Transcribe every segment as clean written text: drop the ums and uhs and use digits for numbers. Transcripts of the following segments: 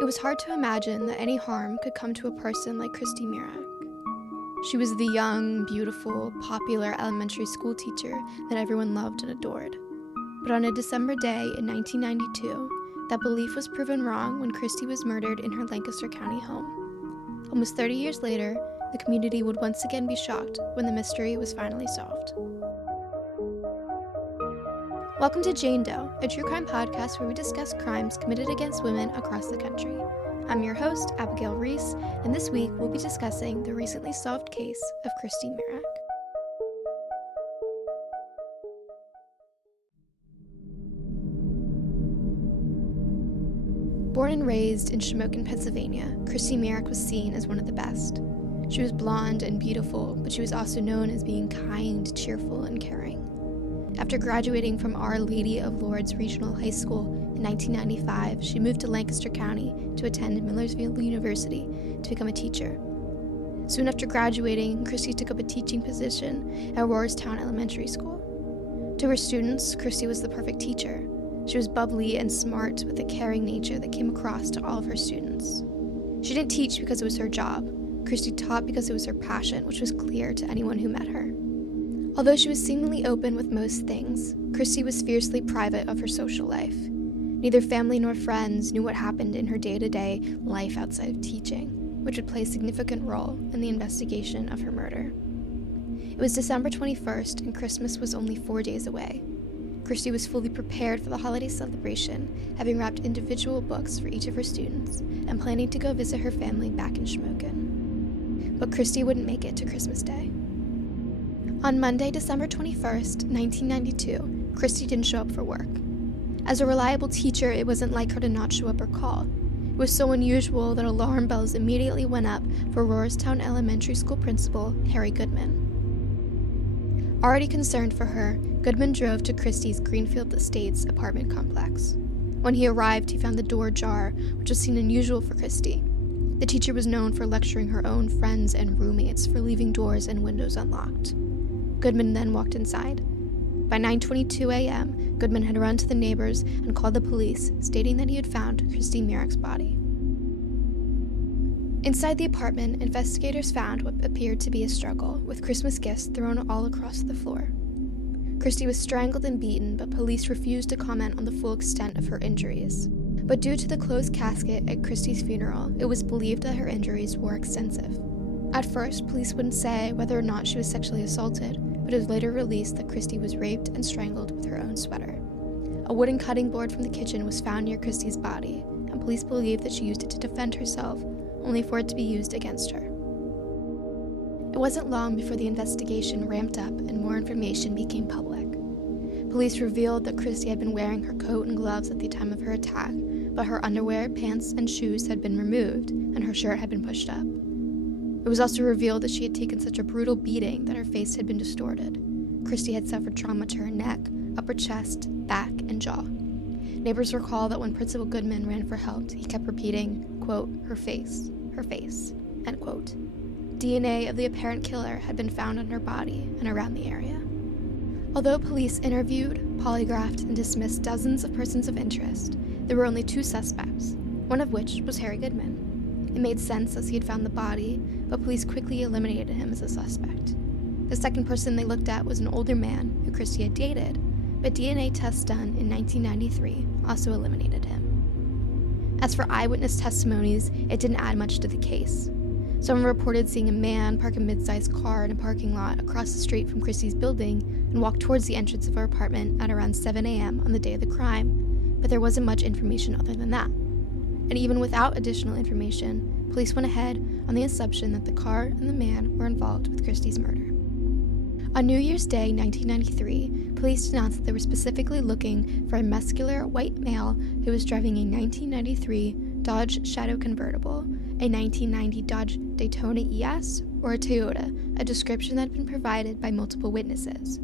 It was hard to imagine that any harm could come to a person like Christy Mirack. She was the young, beautiful, popular elementary school teacher that everyone loved and adored. But on a December day in 1992, that belief was proven wrong when Christy was murdered in her Lancaster County home. Almost 30 years later, the community would once again be shocked when the mystery was finally solved. Welcome to Jane Doe, a true crime podcast where we discuss crimes committed against women across the country. I'm your host, Abigail Reese, and this week we'll be discussing the recently solved case of Christy Mirack. Born and raised in Shamokin, Pennsylvania, Christy Mirack was seen as one of the best. She was blonde and beautiful, but she was also known as being kind, cheerful, and caring. After graduating from Our Lady of Lourdes Regional High School in 1995, she moved to Lancaster County to attend Millersville University to become a teacher. Soon after graduating, Christy took up a teaching position at Rohrerstown Elementary School. To her students, Christy was the perfect teacher. She was bubbly and smart with a caring nature that came across to all of her students. She didn't teach because it was her job. Christy taught because it was her passion, which was clear to anyone who met her. Although she was seemingly open with most things, Christy was fiercely private of her social life. Neither family nor friends knew what happened in her day-to-day life outside of teaching, which would play a significant role in the investigation of her murder. It was December 21st, and Christmas was only 4 days away. Christy was fully prepared for the holiday celebration, having wrapped individual books for each of her students, and planning to go visit her family back in Shamokin. But Christy wouldn't make it to Christmas Day. On Monday, December 21st, 1992, Christy didn't show up for work. As a reliable teacher, it wasn't like her to not show up or call. It was so unusual that alarm bells immediately went up for Rohrerstown Elementary School principal, Harry Goodman. Already concerned for her, Goodman drove to Christy's Greenfield Estates apartment complex. When he arrived, he found the door ajar, which was seen unusual for Christy. The teacher was known for lecturing her own friends and roommates for leaving doors and windows unlocked. Goodman then walked inside. By 9:22 a.m., Goodman had run to the neighbors and called the police, stating that he had found Christy Mirack's body. Inside the apartment, investigators found what appeared to be a struggle, with Christmas gifts thrown all across the floor. Christy was strangled and beaten, but police refused to comment on the full extent of her injuries. But due to the closed casket at Christy's funeral, it was believed that her injuries were extensive. At first, police wouldn't say whether or not she was sexually assaulted, but it was later released that Christy was raped and strangled with her own sweater. A wooden cutting board from the kitchen was found near Christy's body, and police believed that she used it to defend herself, only for it to be used against her. It wasn't long before the investigation ramped up and more information became public. Police revealed that Christy had been wearing her coat and gloves at the time of her attack, but her underwear, pants, and shoes had been removed, and her shirt had been pushed up. It was also revealed that she had taken such a brutal beating that her face had been distorted. Christy had suffered trauma to her neck, upper chest, back, and jaw. Neighbors recall that when Principal Goodman ran for help, he kept repeating, quote, her face, end quote. DNA of the apparent killer had been found on her body and around the area. Although police interviewed, polygraphed, and dismissed dozens of persons of interest, there were only 2 suspects, one of which was Harry Goodman. It made sense as he had found the body, but police quickly eliminated him as a suspect. The second person they looked at was an older man who Christy had dated, but DNA tests done in 1993 also eliminated him. As for eyewitness testimonies, it didn't add much to the case. Someone reported seeing a man park a mid-sized car in a parking lot across the street from Christy's building and walk towards the entrance of her apartment at around 7 a.m. on the day of the crime, but there wasn't much information other than that. And even without additional information, police went ahead on the assumption that the car and the man were involved with Christy's murder. On New Year's Day, 1993, police announced that they were specifically looking for a muscular white male who was driving a 1993 Dodge Shadow convertible, a 1990 Dodge Daytona ES, or a Toyota, a description that had been provided by multiple witnesses.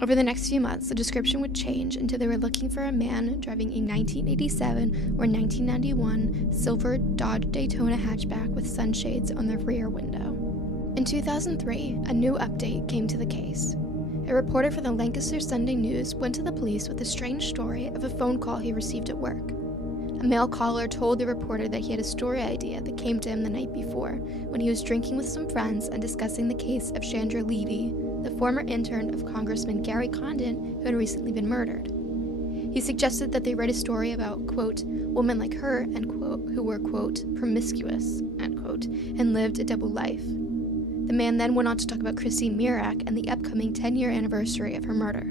Over the next few months, the description would change until they were looking for a man driving a 1987 or 1991 silver Dodge Daytona hatchback with sunshades on the rear window. In 2003, a new update came to the case. A reporter for the Lancaster Sunday News went to the police with a strange story of a phone call he received at work. A male caller told the reporter that he had a story idea that came to him the night before when he was drinking with some friends and discussing the case of Chandra Levy, the former intern of Congressman Gary Condon, who had recently been murdered. He suggested that they write a story about, quote, women like her, end quote, who were, quote, promiscuous, end quote, and lived a double life. The man then went on to talk about Christy Mirack and the upcoming 10-year anniversary of her murder.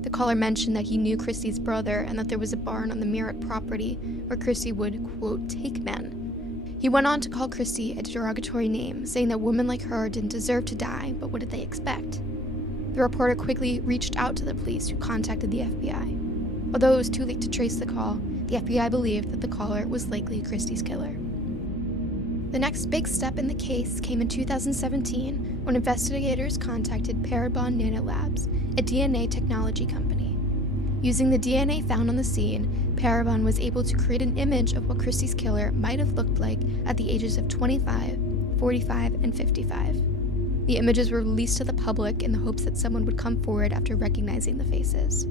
The caller mentioned that he knew Christy's brother and that there was a barn on the Mirack property where Christy would, quote, take men. He went on to call Christy a derogatory name, saying that women like her didn't deserve to die, but what did they expect? The reporter quickly reached out to the police, who contacted the FBI. Although it was too late to trace the call, the FBI believed that the caller was likely Christy's killer. The next big step in the case came in 2017 when investigators contacted Parabon Nanolabs, a DNA technology company. Using the DNA found on the scene, Parabon was able to create an image of what Christy's killer might have looked like at the ages of 25, 45, and 55. The images were released to the public in the hopes that someone would come forward after recognizing the faces.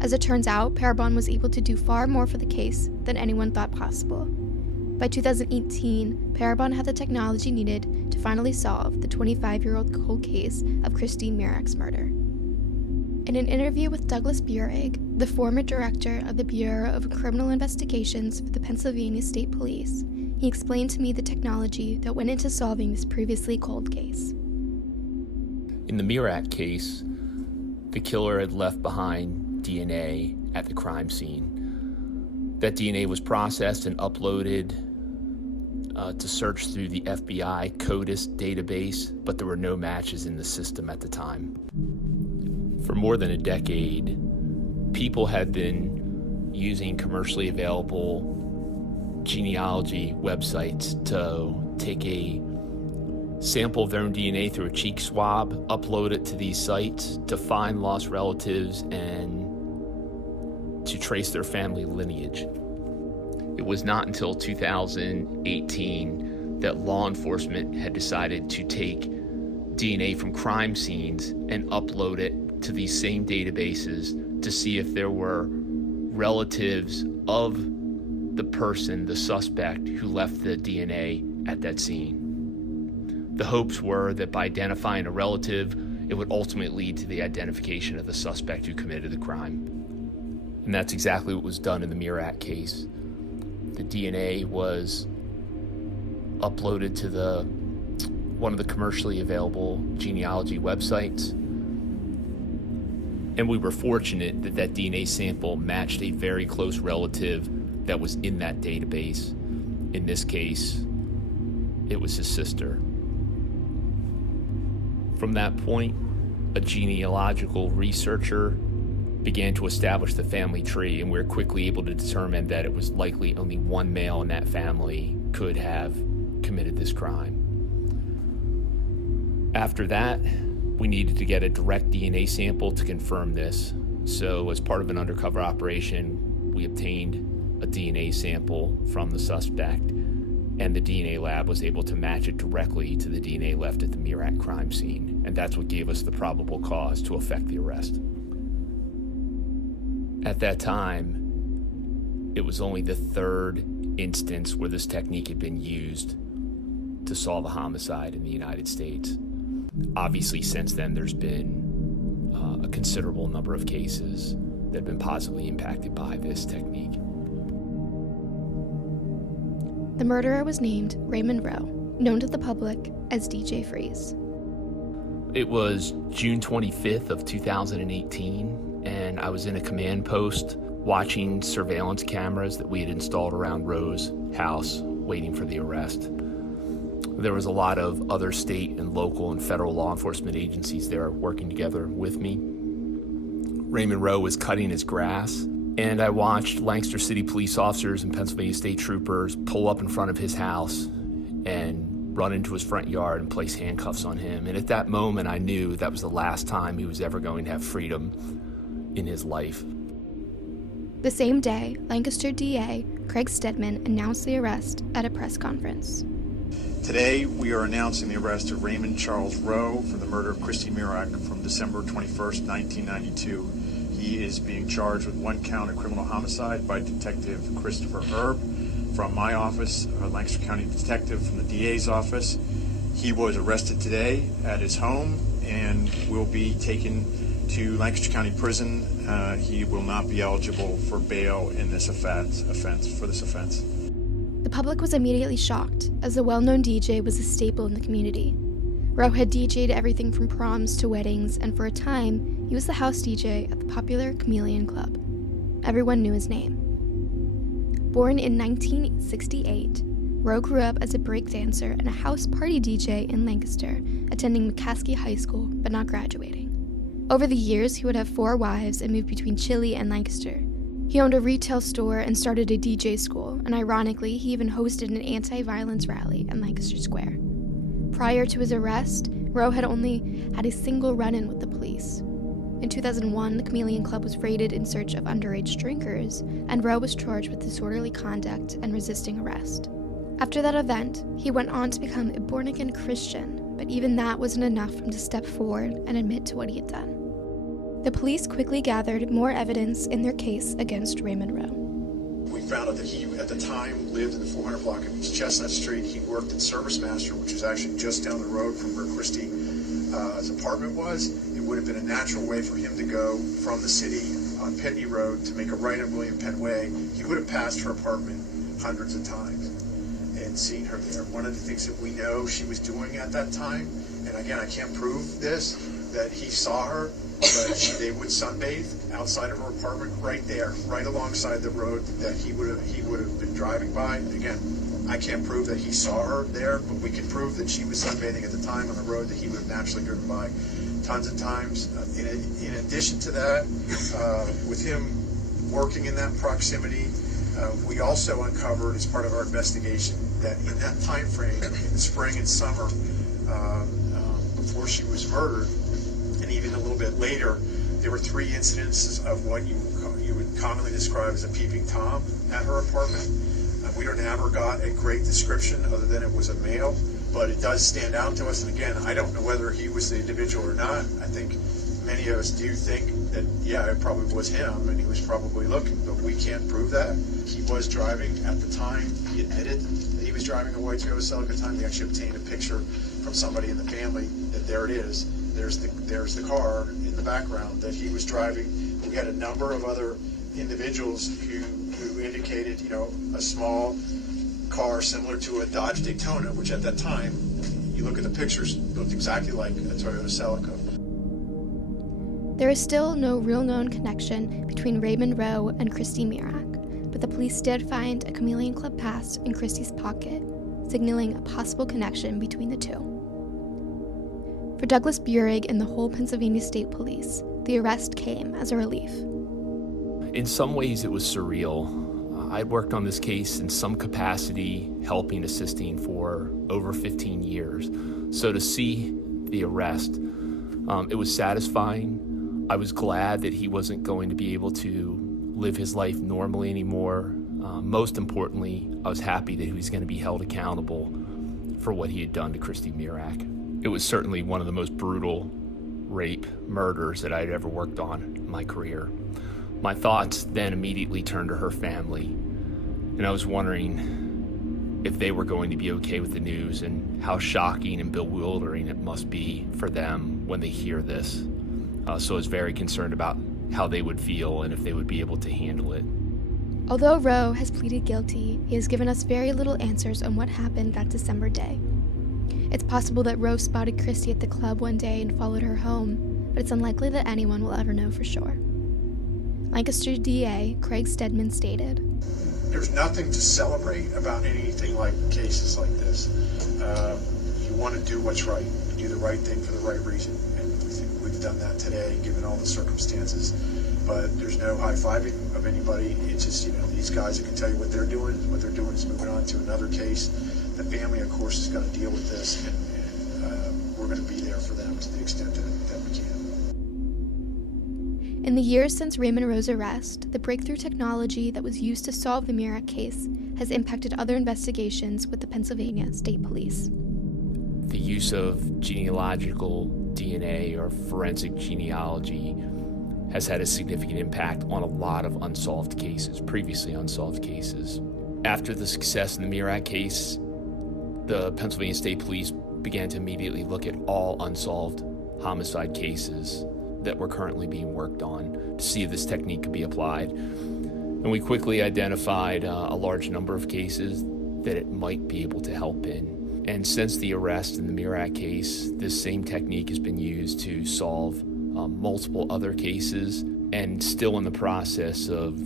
As it turns out, Parabon was able to do far more for the case than anyone thought possible. By 2018, Parabon had the technology needed to finally solve the 25-year-old cold case of Christy Mirack's murder. In an interview with Douglas Burig, the former director of the Bureau of Criminal Investigations for the Pennsylvania State Police, he explained to me the technology that went into solving this previously cold case. In the Mirack case, the killer had left behind DNA at the crime scene. That DNA was processed and uploaded to search through the FBI CODIS database, but there were no matches in the system at the time. For more than a decade, people had been using commercially available genealogy websites to take a sample of their own DNA through a cheek swab, upload it to these sites to find lost relatives and to trace their family lineage. It was not until 2018 that law enforcement had decided to take DNA from crime scenes and upload it to these same databases to see if there were relatives of the person, the suspect, who left the DNA at that scene. The hopes were that by identifying a relative, it would ultimately lead to the identification of the suspect who committed the crime. And that's exactly what was done in the Mirack case. The DNA was uploaded to one of the commercially available genealogy websites. And we were fortunate that that DNA sample matched a very close relative that was in that database. In this case, it was his sister. From that point, a genealogical researcher began to establish the family tree, and we were quickly able to determine that it was likely only one male in that family could have committed this crime. After that, we needed to get a direct DNA sample to confirm this. So as part of an undercover operation, we obtained a DNA sample from the suspect, and the DNA lab was able to match it directly to the DNA left at the Mirack crime scene. And that's what gave us the probable cause to effect the arrest. At that time, it was only the third instance where this technique had been used to solve a homicide in the United States. Obviously, since then, there's been a considerable number of cases that have been positively impacted by this technique. The murderer was named Raymond Rowe, known to the public as DJ Freeze. It was June 25th of 2018, and I was in a command post watching surveillance cameras that we had installed around Rowe's house, waiting for the arrest. There was a lot of other state and local and federal law enforcement agencies there working together with me. Raymond Rowe was cutting his grass, and I watched Lancaster City police officers and Pennsylvania state troopers pull up in front of his house and run into his front yard and place handcuffs on him. And at that moment, I knew that was the last time he was ever going to have freedom in his life. The same day, Lancaster DA Craig Stedman announced the arrest at a press conference. Today, we are announcing the arrest of Raymond Charles Rowe for the murder of Christy Mirack from December 21st, 1992. He He is being charged with 1 count of criminal homicide by Detective Christopher Erb from my office, Lancaster County Detective from the DA's office. He was arrested today at his home and will be taken to Lancaster County Prison. He will not be eligible for bail in this offense. The public was immediately shocked, as the well-known DJ was a staple in the community. Rowe had DJ'd everything from proms to weddings, and for a time, he was the house DJ at the popular Chameleon Club. Everyone knew his name. Born in 1968, Rowe grew up as a breakdancer and a house party DJ in Lancaster, attending McCaskey High School, but not graduating. Over the years, he would have 4 wives and moved between Chile and Lancaster. He owned a retail store and started a DJ school, and ironically, he even hosted an anti-violence rally in Lancaster Square. Prior to his arrest, Rowe had only had a single run-in with the police. In 2001, the Chameleon Club was raided in search of underage drinkers, and Rowe was charged with disorderly conduct and resisting arrest. After that event, he went on to become a born-again Christian, but even that wasn't enough for him to step forward and admit to what he had done. The police quickly gathered more evidence in their case against Raymond Rowe. We found out that he, at the time, lived in the 400 block of East Chestnut Street. He worked at Service Master, which is actually just down the road from where Christy's apartment was. It would have been a natural way for him to go from the city on Penny Road to make a right on William Penn Way. He would have passed her apartment hundreds of times and seen her there. One of the things that we know she was doing at that time, and again, I can't prove this, that he saw her, but they would sunbathe outside of her apartment right there, right alongside the road that he would have been driving by. Again, I can't prove that he saw her there, but we can prove that she was sunbathing at the time on the road that he would have naturally driven by tons of times. In addition to that, with him working in that proximity, we also uncovered as part of our investigation that in that time frame, in the spring and summer, before she was murdered, and even a little bit later, there were 3 incidences of what you would commonly describe as a peeping Tom at her apartment. We never got a great description other than it was a male, but it does stand out to us. And again, I don't know whether he was the individual or not. I think many of us do think that, yeah, it probably was him and he was probably looking, but we can't prove that. He was driving at the time. He admitted that he was driving a white Toyota Celica at the time. We actually obtained a picture from somebody in the family that there it is. There's the car in the background that he was driving. We had a number of other individuals who indicated, a small car similar to a Dodge Daytona, which at that time, you look at the pictures, looked exactly like a Toyota Celica. There is still no real known connection between Raymond Rowe and Christy Mirack, but the police did find a Chameleon Club pass in Christy's pocket, signaling a possible connection between the two. For Douglas Burig and the whole Pennsylvania State Police, the arrest came as a relief. In some ways, it was surreal. I'd worked on this case in some capacity, helping, assisting for over 15 years. So to see the arrest, it was satisfying. I was glad that he wasn't going to be able to live his life normally anymore. Most importantly, I was happy that he was going to be held accountable for what he had done to Christy Mirack. It was certainly one of the most brutal rape murders that I'd ever worked on in my career. My thoughts then immediately turned to her family, and I was wondering if they were going to be okay with the news and how shocking and bewildering it must be for them when they hear this. So I was very concerned about how they would feel and if they would be able to handle it. Although Rowe has pleaded guilty, he has given us very little answers on what happened that December day. It's possible that Rowe spotted Christy at the club one day and followed her home, but it's unlikely that anyone will ever know for sure. Lancaster DA Craig Stedman stated, There's nothing to celebrate about anything like cases like this. You want to do what's right, do the right thing for the right reason, and we think we've done that today, given all the circumstances. But there's no high-fiving of anybody. It's just, these guys that can tell you what they're doing. What they're doing is moving on to another case. The family, of course, is going to deal with this, and we're going to be there for them to the extent that we can. In the years since Raymond Rowe's arrest, the breakthrough technology that was used to solve the Mirack case has impacted other investigations with the Pennsylvania State Police. The use of genealogical DNA or forensic genealogy has had a significant impact on a lot of unsolved cases, previously unsolved cases. After the success in the Mirack case, the Pennsylvania State Police began to immediately look at all unsolved homicide cases that were currently being worked on to see if this technique could be applied. And we quickly identified a large number of cases that it might be able to help in. And since the arrest in the Mirack case, this same technique has been used to solve multiple other cases, and still in the process of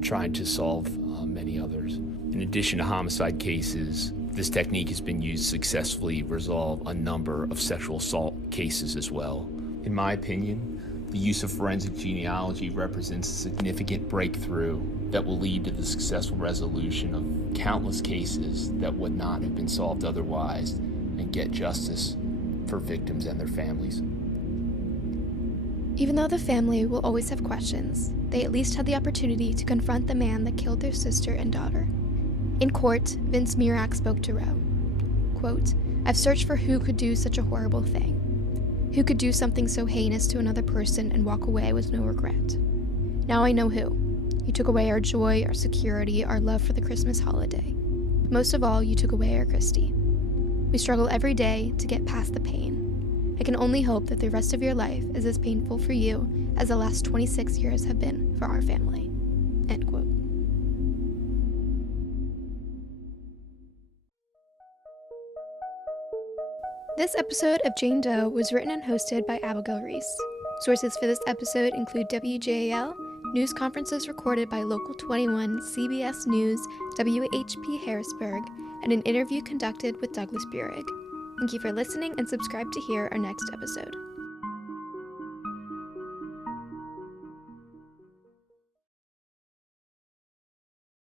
trying to solve many others. In addition to homicide cases, this technique has been used to successfully resolve a number of sexual assault cases as well. In my opinion, the use of forensic genealogy represents a significant breakthrough that will lead to the successful resolution of countless cases that would not have been solved otherwise, and get justice for victims and their families. Even though the family will always have questions, they at least had the opportunity to confront the man that killed their sister and daughter. In court, Vince Mirack spoke to Roe. Quote, "I've searched for who could do such a horrible thing. Who could do something so heinous to another person and walk away with no regret? Now I know who. You took away our joy, our security, our love for the Christmas holiday. But most of all, you took away our Christy. We struggle every day to get past the pain. I can only hope that the rest of your life is as painful for you as the last 26 years have been for our family." End quote. This episode of Jane Doe was written and hosted by Abigail Reese. Sources for this episode include WJAL, news conferences recorded by Local 21, CBS News, WHP Harrisburg, and an interview conducted with Douglas Burig. Thank you for listening, and subscribe to hear our next episode.